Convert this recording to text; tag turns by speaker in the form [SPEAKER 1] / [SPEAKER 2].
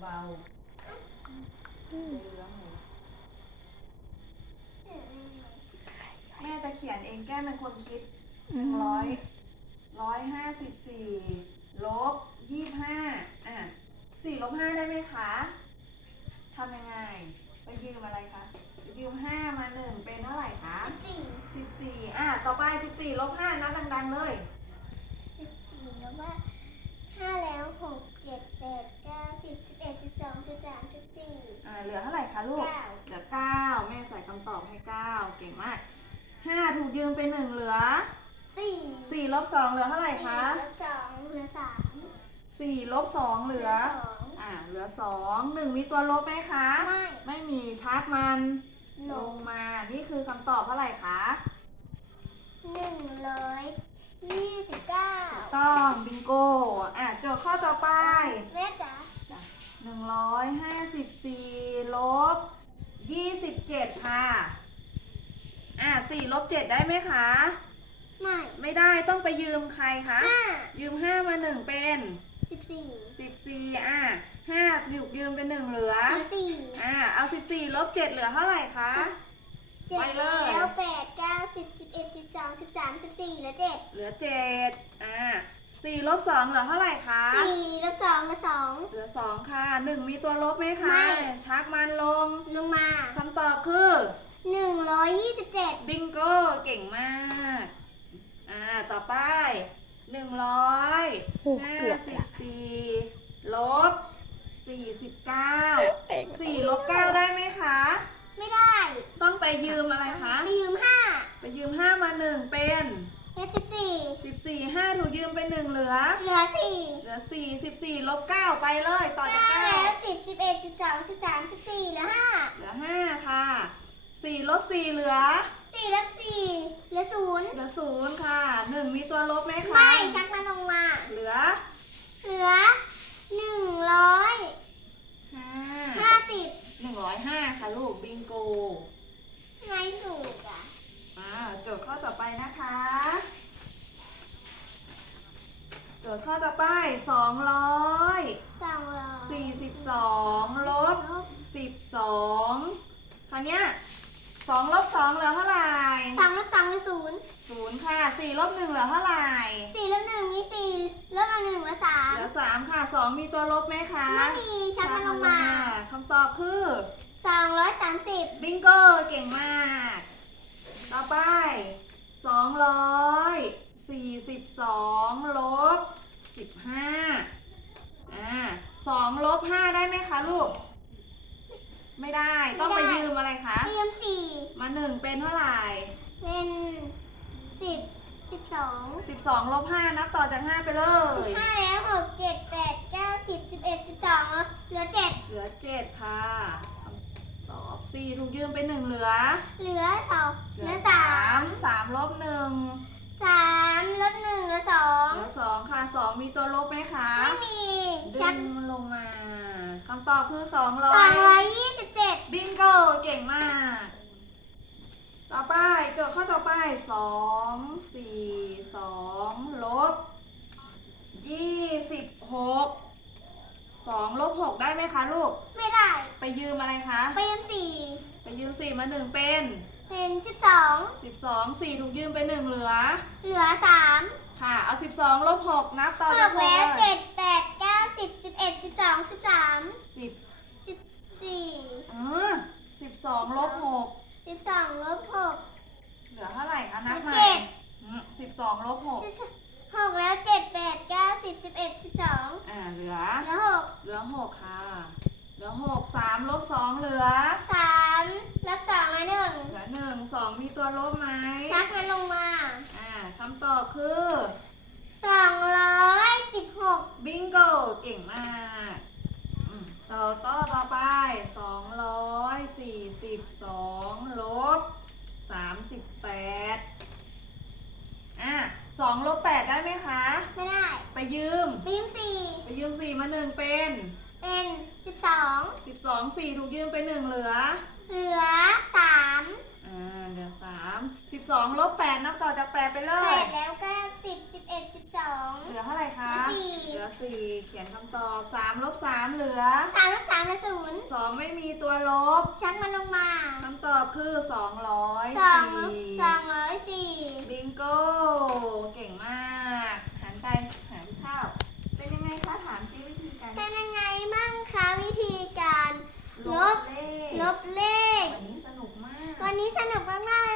[SPEAKER 1] เบาๆจะเหลืองหมดแม่จะเขียนเองแก้มเป็นคนคิดหนึ่งร้อยร้อยห้าสิบสี่ลบยี่ห้าอะสี่ลบห้าได้ไหมคะทำยังไง ไปยืมอะไรคะไปยืมห้ามาหนึ่งเป็นเท่าไหร่คะ
[SPEAKER 2] สี่
[SPEAKER 1] สิบสี่อะต่อไปสิบสี่ลบห้านับดังๆเลย
[SPEAKER 2] สิบสี่แล้วว่าห้าแล้วหกเจ็ดแปดเก้าสิบสิบเอ็ด สิบสองสิบสามสิบสี่
[SPEAKER 1] อ่าเหลือเท่าไหร่คะลูก
[SPEAKER 2] เก้า
[SPEAKER 1] เหลือเก้าแม่ใส่คำตอบให้เก้าเก่งมากห้าถูกยืมไปหนึ่งเหลือ
[SPEAKER 2] สี่
[SPEAKER 1] สี่ลบสองเหลือเท่าไหร่คะ
[SPEAKER 2] สี่ลบสองเหลือสาม
[SPEAKER 1] สี่ลบสองเหลือ
[SPEAKER 2] สอง
[SPEAKER 1] อ่าเหลือสองหนึ่งมีตัวลบไหมคะ
[SPEAKER 2] ไม่
[SPEAKER 1] ไม่มีชักมัน
[SPEAKER 2] ล
[SPEAKER 1] ล
[SPEAKER 2] ง
[SPEAKER 1] งมา นี่คือคำตอบเท่าไหร่คะ
[SPEAKER 2] หนึ่งร้อยยี่สิบเก้า
[SPEAKER 1] ต้องบิงโกอะโจทย์ข้อต่อไป
[SPEAKER 2] แม่จ๋า
[SPEAKER 1] หนึ่งร้อยห้าสิบสี่ลบยี่สิบเจ็ดค่ะ อะสี่ลบเจ็ดได้ไหมคะ
[SPEAKER 2] ไม่
[SPEAKER 1] ไม่ได้ต้องไปยืมใครคะ
[SPEAKER 2] ห้า
[SPEAKER 1] ยืมห้ามาหนึ่งเป็น
[SPEAKER 2] สิบสี่
[SPEAKER 1] สิบสี่อะห้าถูกยืมเป็นหนึ่งเหลือ
[SPEAKER 2] เหลือสี่
[SPEAKER 1] อะเอาสิบสี่ลบเจ็ดเหลือเท่าไหร่คะ
[SPEAKER 2] เจ็ด
[SPEAKER 1] ไปเลย
[SPEAKER 2] แล้วแปดเก้าสิบสิบเอ็ดสิบสองสิบสามสิบสี่เหลือเจ็ด
[SPEAKER 1] เหลือเจ็ดอะ สี่ลบสองเหลือเท่าไหร่คะ
[SPEAKER 2] สี่ลบสองเหลือสอง
[SPEAKER 1] เหลือสองค่ะหนึ่งมีตัวลบไหมคะ
[SPEAKER 2] ไม่
[SPEAKER 1] ชักมันลง
[SPEAKER 2] ลงมา
[SPEAKER 1] คำตอบคือ
[SPEAKER 2] หนึ่งร้อยยี่สิบเจ็ด
[SPEAKER 1] บิงโกเก่งมากอ่าต่อไปหนึ่งร้อย
[SPEAKER 3] โอ้
[SPEAKER 1] ห้า
[SPEAKER 3] เกือบ
[SPEAKER 1] สิบ
[SPEAKER 3] ละ
[SPEAKER 1] สี่ลบสี่สิบเก้าสี่ลบเก้าได้ไหมคะ
[SPEAKER 2] ไม่ได้
[SPEAKER 1] ต้องไปยืมอะไรคะ
[SPEAKER 2] ไปยืมห้า
[SPEAKER 1] ไปยืมห้ามาหนึ่งเป็น
[SPEAKER 2] เป็นสิบสี่
[SPEAKER 1] สิบสี่ห้าถูก ยืมไปหนึ่งเหลือ
[SPEAKER 2] เหลือสี่
[SPEAKER 1] เหลือสี่สิบสี่ลบเก้าไปเลยต่อจาก
[SPEAKER 2] เก้า
[SPEAKER 1] เก้า
[SPEAKER 2] แล้วสิบสิบเอ็ดสิบสองสิบสามสิบสี่เหลือห้า
[SPEAKER 1] เหลือห้าค่ะสี่ลบสี่เหลือ
[SPEAKER 2] สี่ลบสี่เหลือศูนย์
[SPEAKER 1] เหลือศูนย์ค่ะหนึ่งมีตัวลบไหมคะ
[SPEAKER 2] ไม่ชักมันลงมา
[SPEAKER 1] เหลือ
[SPEAKER 2] เหลือหนึ่งร้อย
[SPEAKER 1] ห้า
[SPEAKER 2] ห้าสิบ
[SPEAKER 1] หนึ่งร้อยห้าค่ะลูกบิงโก
[SPEAKER 2] ไม่ถูกอะ
[SPEAKER 1] อ่าโจทย์ข้อต่อไปนะคะ โจทย์ ข้อต่อไปสองร้อย
[SPEAKER 2] สองร้อย
[SPEAKER 1] สี่สิบสองลบ
[SPEAKER 2] ลบ
[SPEAKER 1] สิบสองคราวเนี้ยสองลบสองเหลือเท่าไหร่
[SPEAKER 2] สองลบสองเหลือศูนย์
[SPEAKER 1] ศูนย์ค่ะสี่ลบหนึ่งเหลือเท่าไหร่
[SPEAKER 2] สี่ลบหนึ่งมีสี่ลบมาหนึ่งเหลือสาม
[SPEAKER 1] เหลือสามค่ะสองมีตัวลบไหมคะ
[SPEAKER 2] ไม่มีชักมันลงมา
[SPEAKER 1] คำตอบคือ
[SPEAKER 2] สองร้อยสามสิบ
[SPEAKER 1] บิงโกเก่งมาก ต่อไปสองร้อยสี่สิบสองลบสิบห้าอ่าสองลบ ห้าได้ไหมคะลูก ไม่ได้ต้องไปยืมอะไรคะ
[SPEAKER 2] เรียมสี่
[SPEAKER 1] มาหนึ่งเป็นเท่าไหร่
[SPEAKER 2] เป็นสิบสิบสอง
[SPEAKER 1] สิบสองลบห้านับต่อจากห้าไปเล
[SPEAKER 2] สิบ
[SPEAKER 1] ย
[SPEAKER 2] ห้าแล้วหกเจ็ดแปดเก้าสิบสิบเอ็ดสิบสองเหลือเจ็ด
[SPEAKER 1] เหลือเจ็ดค่ะคำตอบสี่ถูกยืมไปหนึ่งเหลือ
[SPEAKER 2] เหลือสองเหลือสาม
[SPEAKER 1] สามลบหนึ่ง
[SPEAKER 2] สามลบหนึ่งเหลือสอง
[SPEAKER 1] เหลือสองค่ะสองมีตัวลบไหมคะ
[SPEAKER 2] ไม่มี
[SPEAKER 1] ดึ
[SPEAKER 2] ชัก
[SPEAKER 1] งลงมาคำตอบคือสองร้
[SPEAKER 2] ส
[SPEAKER 1] อ
[SPEAKER 2] องร้อยยยี่สิบเจ็ด
[SPEAKER 1] บิงโกเก่งมาก ต่อไปโจทย์ข้อต่อไปสองสี่สองลบยี่สิบหกสองลบหกได้ไหมคะลูก
[SPEAKER 2] ไม่ได้
[SPEAKER 1] ไปยืมอะไรคะ
[SPEAKER 2] ไปยืมสี่
[SPEAKER 1] ไปยืมสี่มาหนึ่งเป็น
[SPEAKER 2] เป็นสิบสอง
[SPEAKER 1] สิบสองสี่ถูกยืมไปหนึ่งเหลือ
[SPEAKER 2] เหลือสาม
[SPEAKER 1] ค่ะ เอาสิบสองลบหกนับต่อ
[SPEAKER 2] ห
[SPEAKER 1] จาก
[SPEAKER 2] ก
[SPEAKER 1] หก
[SPEAKER 2] แล้ว
[SPEAKER 1] เล
[SPEAKER 2] เจ็
[SPEAKER 1] ย
[SPEAKER 2] ดแปด ดสิบสองสิบสาม
[SPEAKER 1] สิบ
[SPEAKER 2] สิบสี่
[SPEAKER 1] เออสิบสองลบหก
[SPEAKER 2] สิบสองลบหก
[SPEAKER 1] เหลือเท่าไหร่คะนับใหม่
[SPEAKER 2] เจ็ด
[SPEAKER 1] สิบสองลบหก
[SPEAKER 2] หกแล้วเจ็ดแปดเก้าสิบสิบเอ็ดสิบสอง
[SPEAKER 1] อ่าเหลือ
[SPEAKER 2] แล้วหก
[SPEAKER 1] เหลือหกค่ะเหลือหกสามลบสองเหลือ
[SPEAKER 2] สามลบสองแล้วหนึ่ง
[SPEAKER 1] เหลือหนึ่งสองมีตัวลบไหม
[SPEAKER 2] ชักมันลงมา
[SPEAKER 1] อ่าคำตอบคือ
[SPEAKER 2] สองร้อยสิบหก
[SPEAKER 1] บิงโก เก่งมากอืมต่อต่อต่อไปสองร้อยสี่สิบสองลบสามสิบแปดอะสองลบแปดได้ไหมคะ
[SPEAKER 2] ไม่ได้
[SPEAKER 1] ไปยืม
[SPEAKER 2] ไปยืมสี่
[SPEAKER 1] ไปยืมสี่มาหนึ่งเป็น
[SPEAKER 2] เป็นสิบสอง
[SPEAKER 1] สิบสองสี่ถูกยืมไปหนึ่งเหลือ
[SPEAKER 2] เหลือสาม
[SPEAKER 1] อ่าเหลือสามสิบสองลบแปดนับต่อจากแปดไปเล
[SPEAKER 2] แป
[SPEAKER 1] ย
[SPEAKER 2] ด
[SPEAKER 1] ขียนคำตอบสามลบสามเหลือ
[SPEAKER 2] สามลบสามเหลือศูนย์
[SPEAKER 1] สองไม่มีตัวลบ
[SPEAKER 2] ชักมันลงมา
[SPEAKER 1] คำตอบคือสองร้อย
[SPEAKER 2] สี่
[SPEAKER 1] ส
[SPEAKER 2] องร้อยสี่
[SPEAKER 1] บิงโก้เก่งมากหันไปหาพี่ข้าวเป็นยังไงคะถามซิวิธีการ
[SPEAKER 2] เป็นยังไงมั่งคะวิธีการลบลบ
[SPEAKER 1] เลข
[SPEAKER 2] วัน
[SPEAKER 1] นี้สนุกมาก วั
[SPEAKER 2] นนี้สนุกมากๆเลย